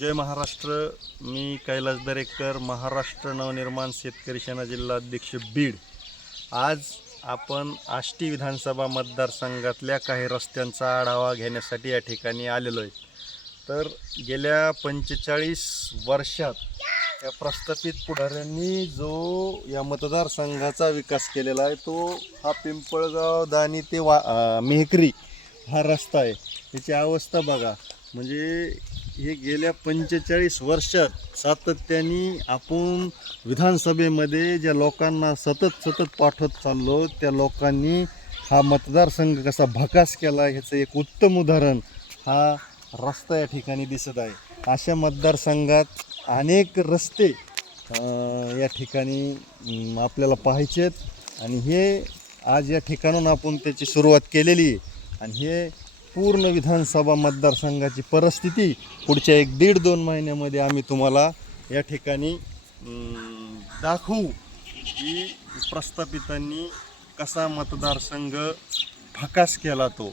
जय महाराष्ट्र. मी कैलास दरेकर महाराष्ट्र नवनिर्माण शेतकरी सेना जिल्हा अध्यक्ष बीड. आज आपण आष्टी विधानसभा मतदारसंघातल्या काही रस्त्यांचा आढावा घेण्यासाठी या ठिकाणी आलेलो आहे तर गेल्या पंचेचाळीस वर्षात या प्रस्थापित पुढाऱ्यांनी जो या मतदारसंघाचा विकास केलेला आहे तो हा पिंपळगाव दानी ते वा मेहकरी हा रस्ता आहे. त्याची अवस्था बघा. म्हणजे हे गेल्या पंचेचाळीस वर्षात सातत्याने आपण विधानसभेमध्ये ज्या लोकांना सतत सतत पाठवत चाललो त्या लोकांनी हा मतदारसंघ कसा भकास केला ह्याचं एक उत्तम उदाहरण हा रस्ता या ठिकाणी दिसत आहे. अशा मतदारसंघात अनेक रस्ते या ठिकाणी आपल्याला पाहायचे आहेत. आणि हे आज या ठिकाणून आपण त्याची सुरुवात केलेली आहे. आणि हे पूर्ण विधानसभा मतदारसंघाची परिस्थिती पुढच्या एक दीड दोन महिन्यामध्ये आम्ही तुम्हाला या ठिकाणी दाखवू की प्रस्थापितांनी कसा मतदारसंघ फकास केला तो.